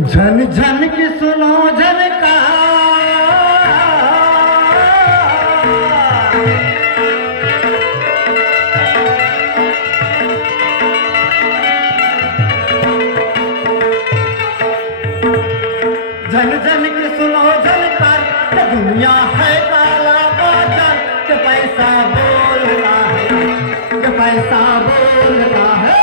झन झन की सुनो झनकार, झन झन की सुनो झनकार, दुनिया है काला बाजार, के पैसा बोलता है, के पैसा बोलता है।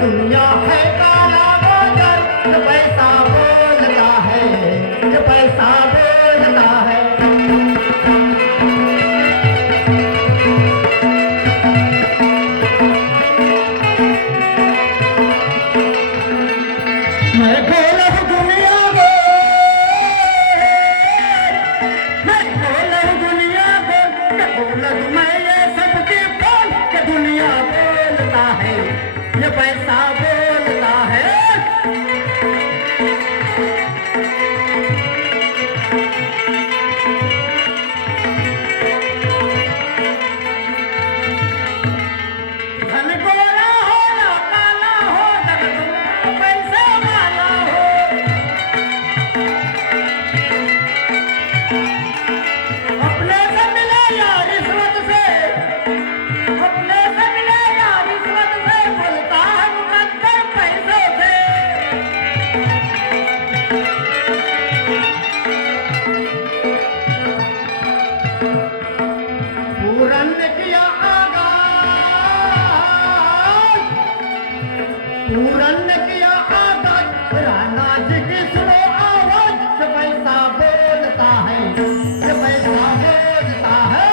दुनिया है काला बाजार, जो पैसा बोलता है, जो पैसा बोलता है। मैं बोला हूँ दुनिया को, मैं बोला हूँ दुनिया को, बोला मैं ये सबके बोल के दुनिया बोलता है, ये पैसा बोलता है। धन गोरा हो या काला हो, जगत पैसे वाला हो, अपने से मिले या रिश्वत से, अपने से मिले या रिश्वत से, बोलता है मुकद्दर पैसे से। पूरन ने किया आगाज, पूरन ने किया आगाज, राणा जी की सुनो आवाज, जो पैसा बोलता है, जो पैसा बोलता है।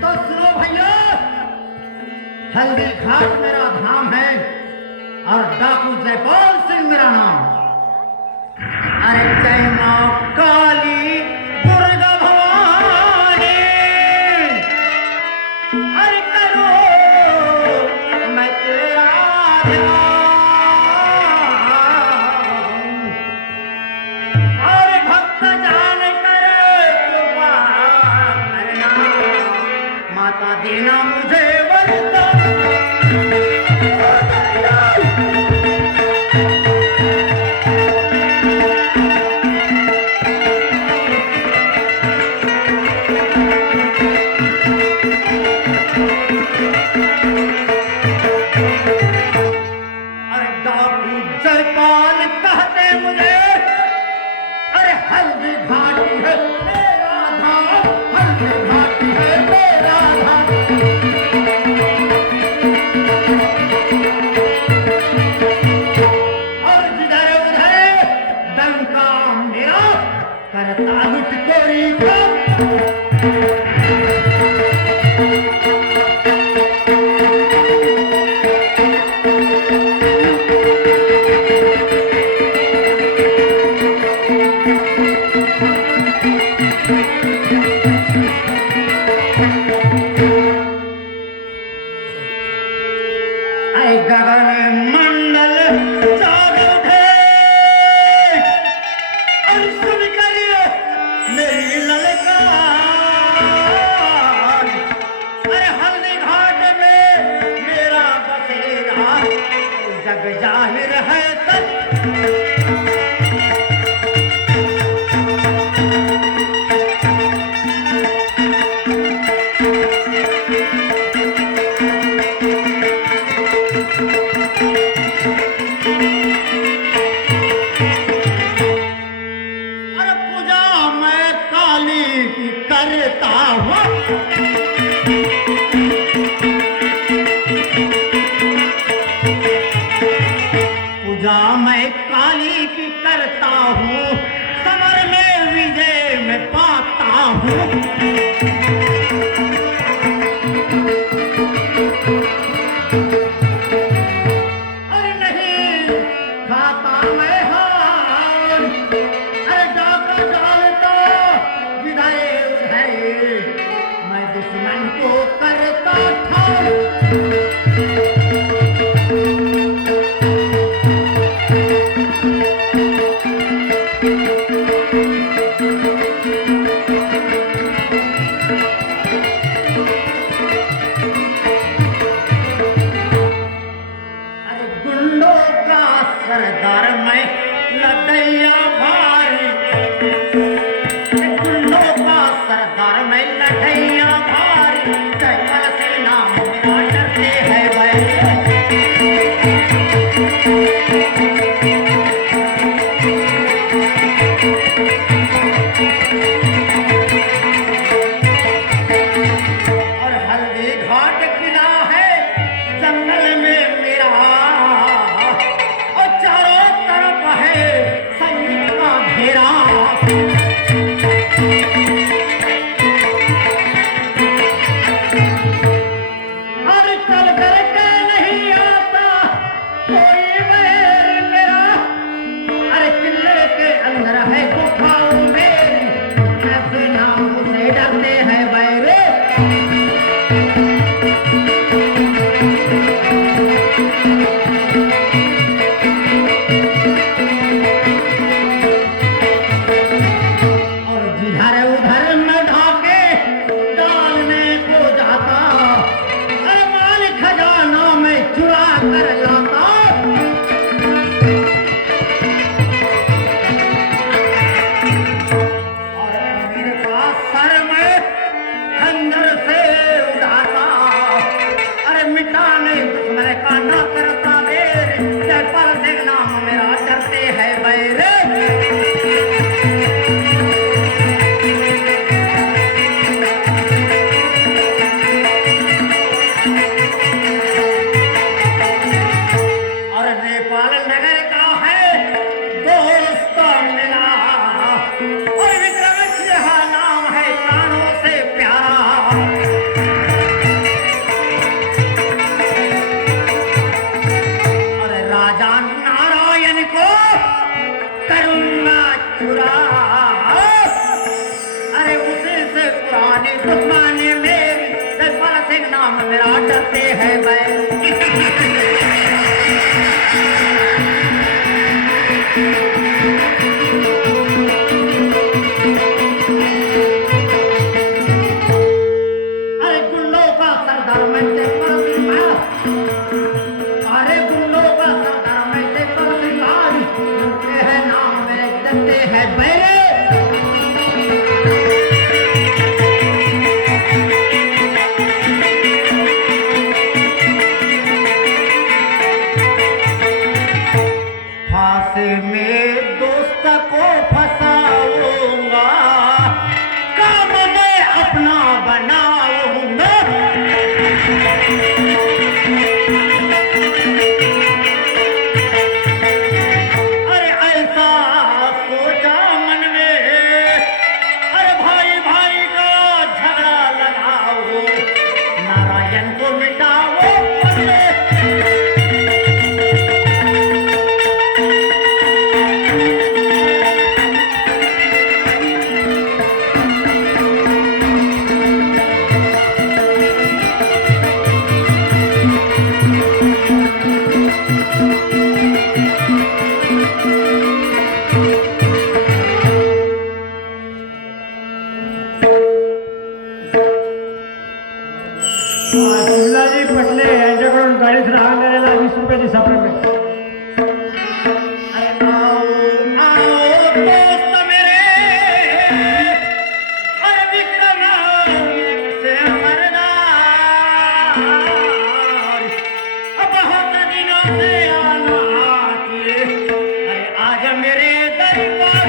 तो सुनो भैया, हल्दी घाट मेरा धाम है और डाकू जयपाल सिंह मेरा नाम। अरे जय मां काली दुर्गा भवानी, अरे करो मैं तेरा ध्यान, अरे भक्त जान कर कृपा करना, माता देना मुझे वरदान। अरे डाकू जयपाल कहते मुझे, अरे हल्दी घाटी है मेरा धाम, हल्दी घाटी है मेरा धाम। और जिधर उधर डंका मेरा करता गुटकोरी का। आए गगन मंडल जाग उठे, और सुन करिए मेरी ललकार, अरे हल्दी घाट में मेरा बसेरा, जग जाहिर है तब। अरे पूजा मैं काली की करता हूँ, जान को करता था। अरे गुंडों का सरदार मैं लड़ैया भारी, गुंडों का सरदार मैं लड़ैया भारी, जयपाल से नाम मेरा डरते हैं भाई। और हल्दी घाट किला है जंगल में मेरा, और चारों तरफ है सैनिक का घेरा। और चल करके नहीं आता कोई बैर मेरा, अरे किले के अंदर है गुफाओं में, ऐसे नाम से डरते हैं बैरे। और जिधर उधर में ढाके डालने को जाता, अरे माल खजाना में चुरा कर लाता। और अमीर का सर में खंजर से उड़ाता, अरे मिटाने दुश्मन का ना करता देर, जयपाल सिंह नाम मेरा डरते हैं बैरे। और नेपाल नगर का है दोस्त मेरा, और विक्रम सिंह नाम है प्राणों से प्यारा। और राजा नारायण को करूंगा चुरा, अरे उसी से पुरानी दुश्मनी मेरी, जयपाल सिंह नाम मेरा डरते हैं मैं। अरे गुंडों का सरदार मैं जयपाल सिंह, अरे गुंडों का सरदार मैं जयपाल सिंह, उनके है नाम मेरे डरते हैं बैरे। फांसी में दोस्त को फंसाऊंगा, काम मैं अपना बनाऊंगा। अरे ऐसा सोचा मन में, अरे भाई भाई का झगड़ा लगाओ, नारायण को मिटाओ बदले। शिवलाजी पटले यांच्याकडून गाडीत राहणाऱ्याला 20 रुपयाची सापडले. अरे आओ दोस्त मेरे, अरे विक्रम से सरदार, अब बहुत दिनों से आना किए, अरे आज मेरे दरबार।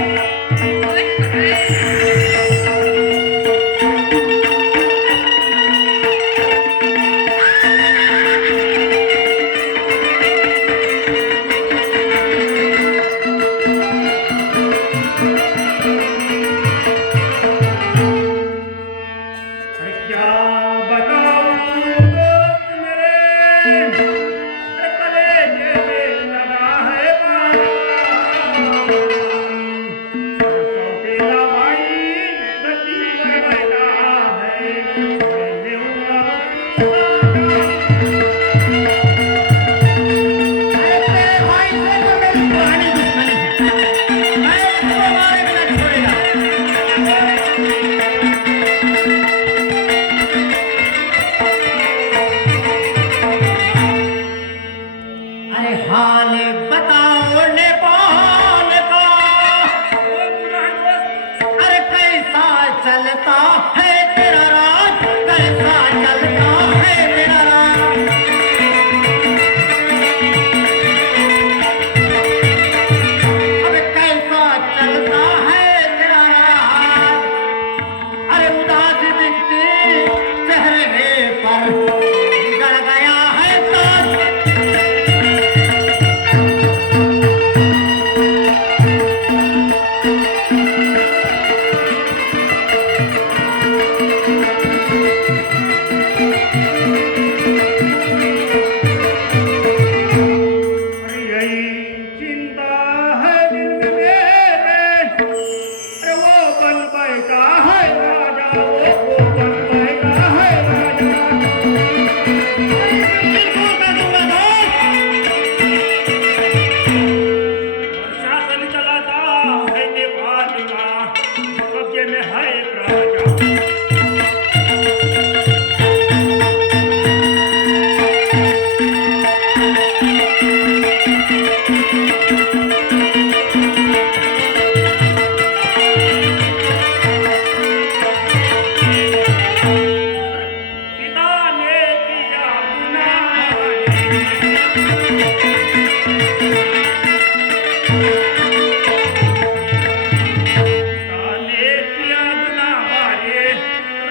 ताने किया गुना बारे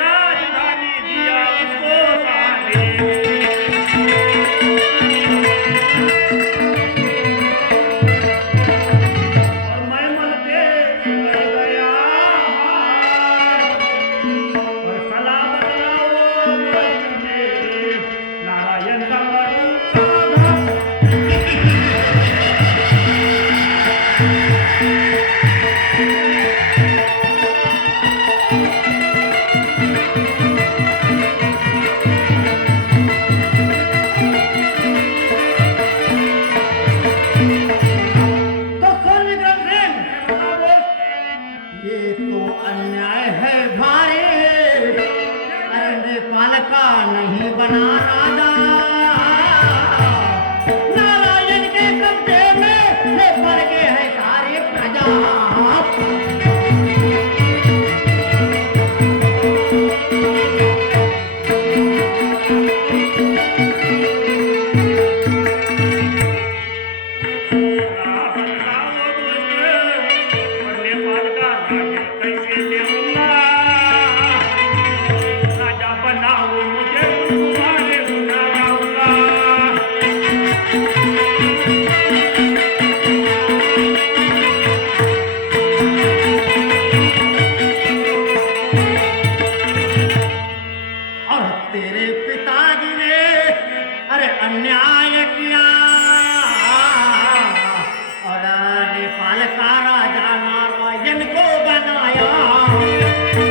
राजधानी दिया उसको सारे और मैं मरते मर गया और सलामत लाओ मेरे नारायण का तो सुन विक्रमसेन, ये तो अन्याय है भारी। अरे नेपाल का नहीं बना राजा, नारायण के कब्जे में नेपाल के है सारी प्रजा। राजा बनाओ मुझे तुम्हारे गुना गाऊंगा और तेरे पिताजी ने अरे अन्याय किया और नेपाल का राजा नारायण को बनाया।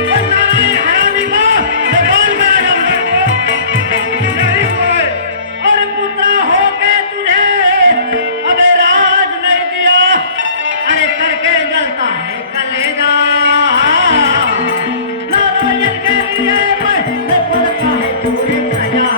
और नारायण हरामी को नेपाल का राजा नहीं कोई और पुत्र होके तुझे अबे राज नहीं दिया। अरे करके जलता है कलेजा, नारायण के लिए मैं नेपाल का है पूरी प्रजा।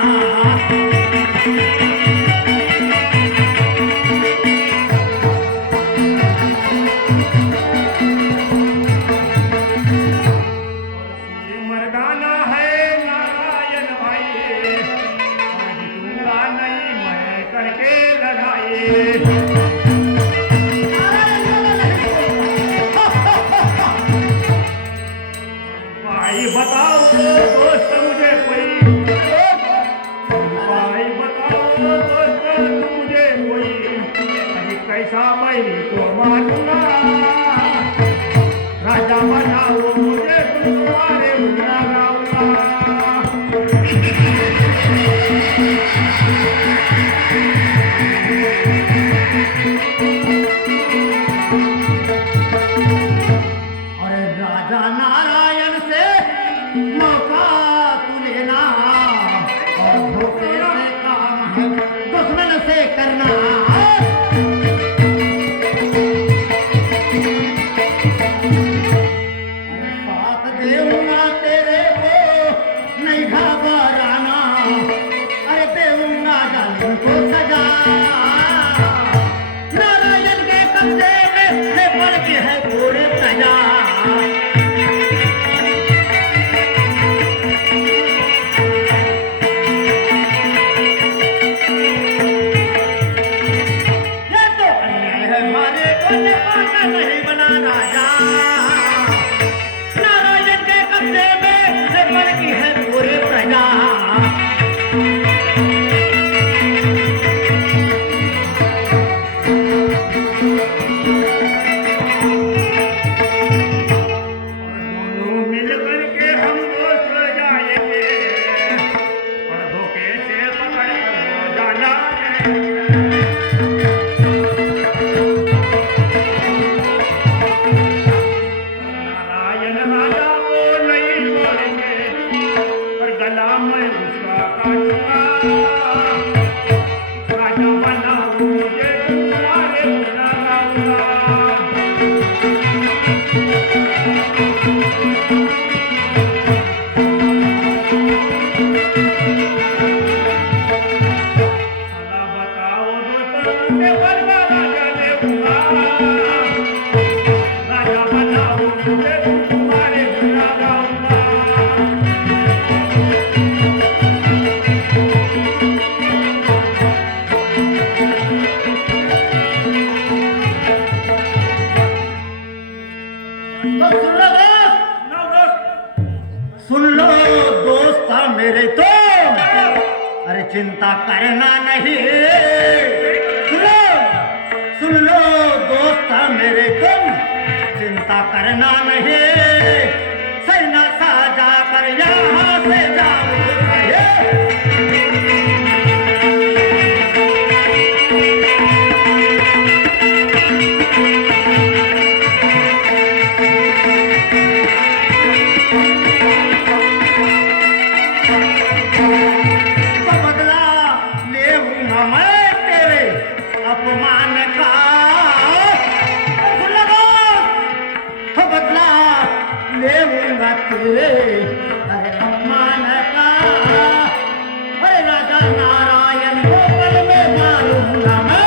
ये मर्दाना है नारायण भाई और जीतूंगा नहीं मैं करके लड़ाई भाई बताओ दोस्त मुझे कोई भाई बताओ दोस्त मुझे कोई अभी कैसा मैं तो मानूंगा राजा बनाओ मुझे तुम्हारे गुना गाऊंगा अरे राजा नारायण से मौका तू लेना और धोखे से काम है दुश्मन से करना। अरे साथ देऊंगा तेरे को नहीं घबराना, अरे देऊंगा जालिम को सजा। नारायण के कब्जे में नेपाल की है पूरी प्रजा। ये तो अन्याय है हमारे को नेपाल का नहीं बना राजा, नारायण के कब्जे में नेपाल की है पूरी प्रजा। दोनों मिल करके हम दोस्त जाएंगे और धोखे से पकड़ कर हो जाना नारायण राजा को नहीं छोड़ेंगे पर गला में उसका काटूंगा राजा बनाओ मुझे तुम्हारे गुना गाऊंगा सला बताओ दोस्त मैं बर्बादा कर दूंगा राजा बनाओ मुझे तुम्हारे गुना गाऊंगा अरे चिंता करना नहीं, सुन लो दोस्त मेरे तुम, चिंता करना नहीं, सेना साजा कर यहाँ से जाओ। अपमान का बदला लेऊंगा तेरे, अरे अपमान का, अरे राजा नारायण को पल में मारूंगा मैं।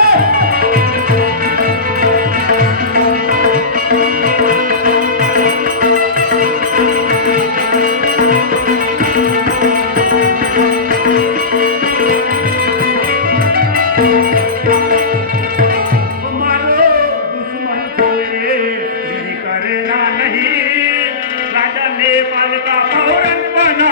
नेपाल का फौरन बना।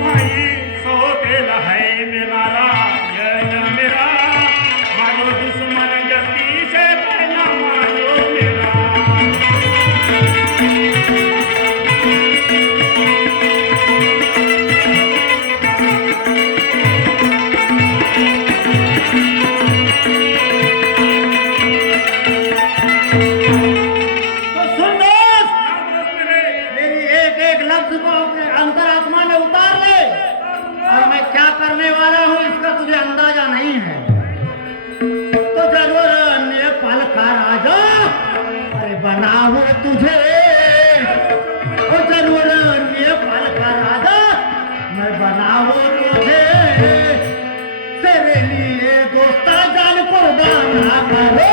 भाई सोतेला है मेरा राजन मेरा, मानो दुश्मन जल्दी से पहना मानो मेरा। अंतरात्मा में उतार ले, और मैं क्या करने वाला हूँ इसका तुझे अंदाजा नहीं है। तो जरूर नेपाल का राजा अरे बनाऊं तुझे, तो जरूर नेपाल का राजा मैं बनाऊं तुझे, तेरे लिए दोस्ता जान कुर्बान ना करो।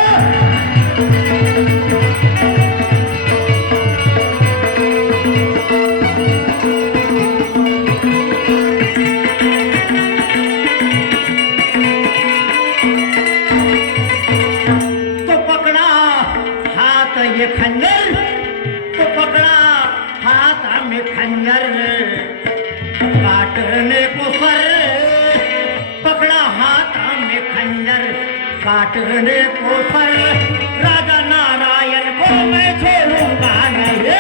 ये खंजर तो पकड़ा हाथ में खंजर, काटने को सर पकड़ा हाथ में खंजर, काटने को सर, राजा नारायण को मैं छोड़ूंगा नहीं।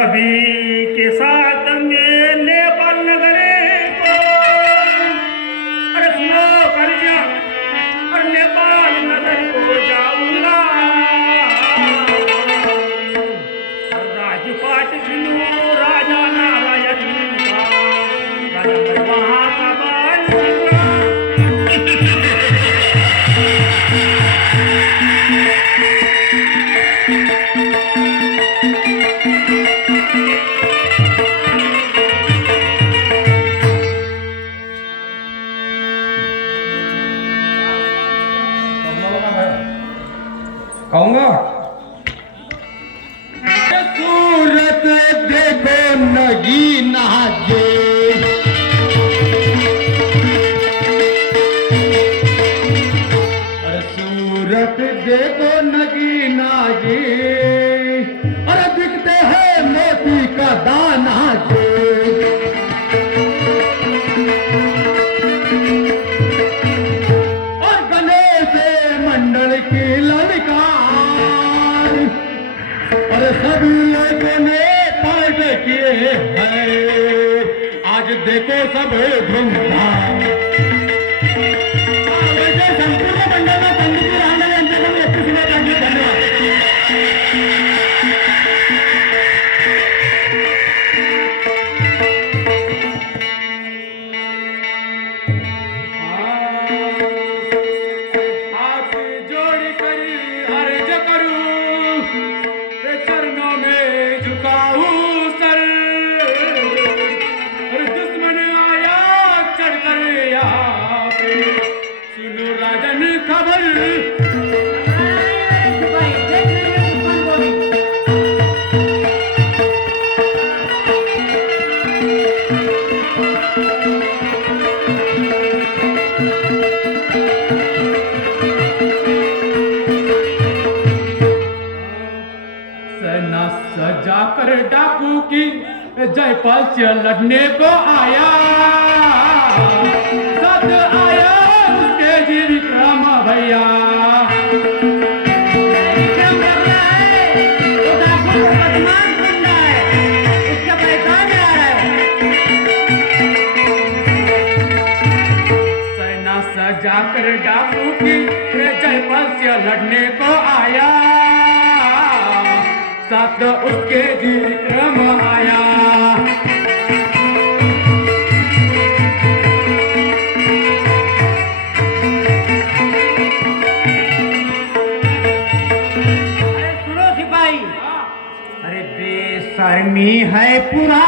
सभी के साथ मैं नेपाल नगरे को, अरे सुनो कलिया, और नेपाल नगर को जाऊंगा। राजपाट सुनो राजा नारायण का, राजा वहाँ का बालूंगा। कहूंगा सूरत देखो नगीना जे, अरे सूरत देखो नगीना जी, अरे दिखते हैं मोती का दाना जे। और गणेश मंडल की ललकार, अरे सभी लोगों ने फायदे किए हैं, आज देखो सब धूमधाम। वैसे संपूर्ण मंडळ चंद्रपूर राहणार यांच्याकडून व्यक्तिशुद्ध धन्यवाद। हाथ जोड़ कर अर्ज करूं, चरणों में झुकाऊं सर, और दुश्मन आया चढ़कर यहाँ पे, सुनो राजन खबर। सेना सजाकर डाकू की जयपाल से लड़ने को आया, सद आया उसके जी विक्रम भैया। सेना सजाकर डाकू की जयपाल से लड़ने को आया, साथ उसके जी विक्रम आया। अरे सुनो सिपाही, अरे बेशर्मी है पूरा,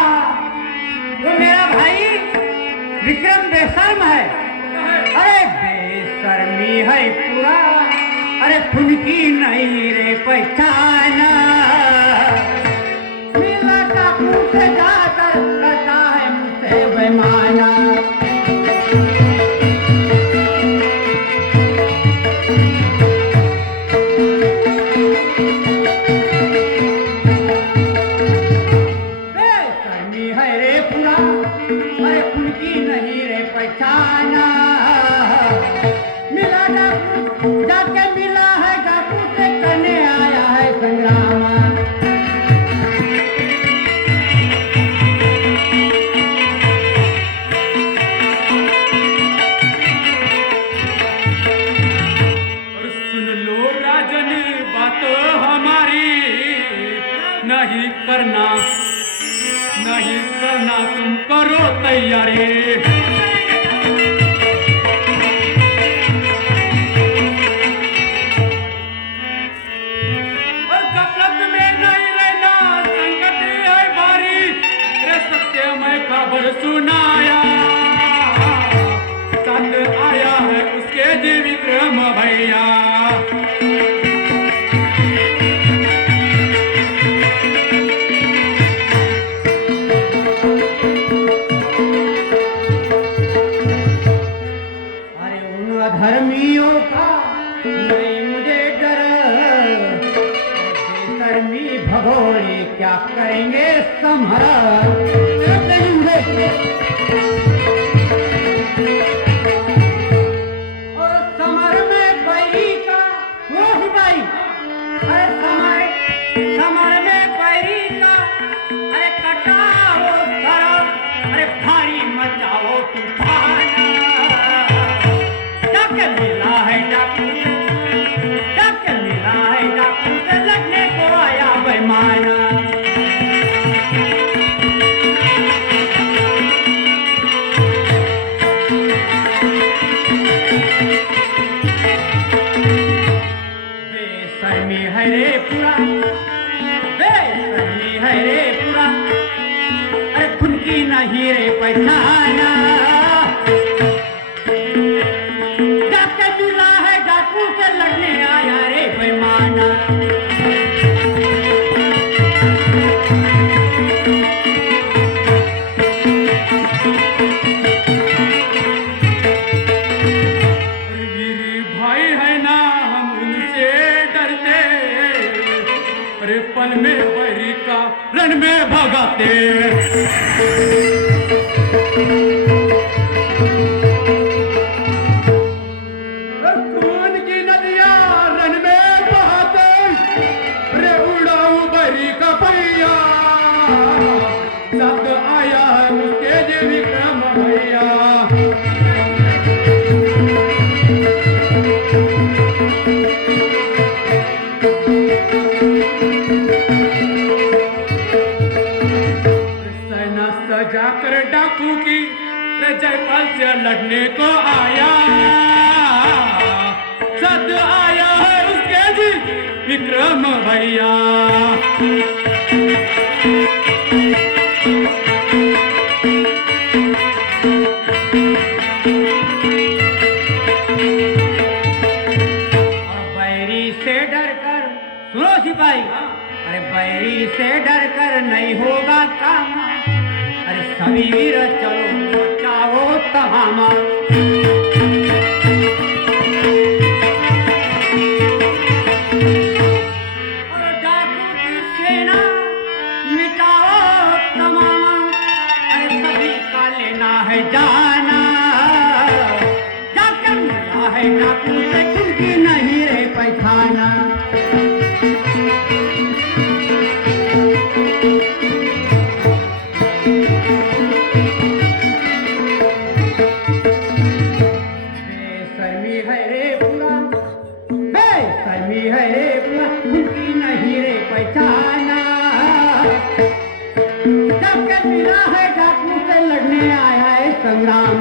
वो मेरा भाई विक्रम बेशर्म है। अरे बेशर्मी है पूरा, अरे खुनकी नहीं रे पहचाना, मिला डाकू से जाकर करता है मुझसे बेमाना। बेशर्मी है रे पूरा, अरे खुनकी नहीं रे पहचाना, मिला डाकू जाके मिला है डाकू से करने आया है संग्राम। और सुन लो राजन बात हमारी, नहीं करना तुम करो तैयारी। और गफलत में नहीं रहना, संकट है भारी, रे सत्य मैं खबर सुनाया, साथ आया है उसके जी विक्रम भैया। अरे उन अधर्मियों का नहीं मुझे डर, बेशर्मी भगोड़े क्या करेंगे संभर। और समर में बैरी का वो सिपाही, अरे समर में बैरी का पहचाना जाके मिला है डाकू से लड़ने आया रे बेईमाना वीरी भाई है ना हम उनसे डरते, अरे पल में बैरी का रण में भगाते। खून की नदियां रण में बहाते, रे उड़ाऊ बैरी का पहिया, शब्द आया है उसके जे विक्रम भैया। सेना सजाकर डाकू की जयपाल से लड़ने को आया, सद आया है उसके जी विक्रम भैया। और बैरी से डरकर सुनो सिपाही अरे बैरी से डरकर नहीं होगा काम अरे सभी वीर चलो बचाओ तमामा और डाकू की सेना मिटाओ तमामा अरे सभी का लेना है जाना जाकर मिला है डाकू से उनकी नहीं रे पैखाना बेशर्मी है रे पूरा बेशर्मी है रे पूरा उनकी नहीं रे पहचाना जाकर मिला है डाकू से लड़ने आया है संग्राम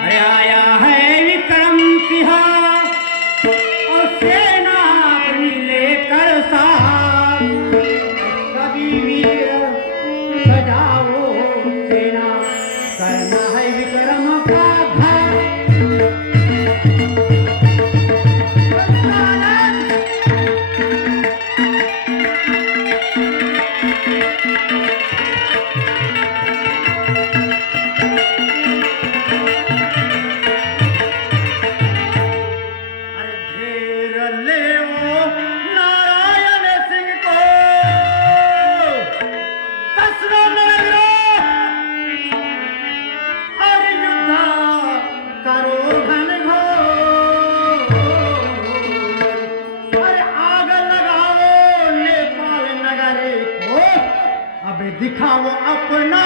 अरे आया है विक्रम सिंह और सेना अपनी लेकर साथ सभी वीर सजाओ सेना करना है विक्रम का घात अरे घेर ले वो नारायण सिंह को कसरो लड़ो और युद्ध करो घनघोर अरे आग लगाओ नेपाल नगर को अब दिखाओ अपना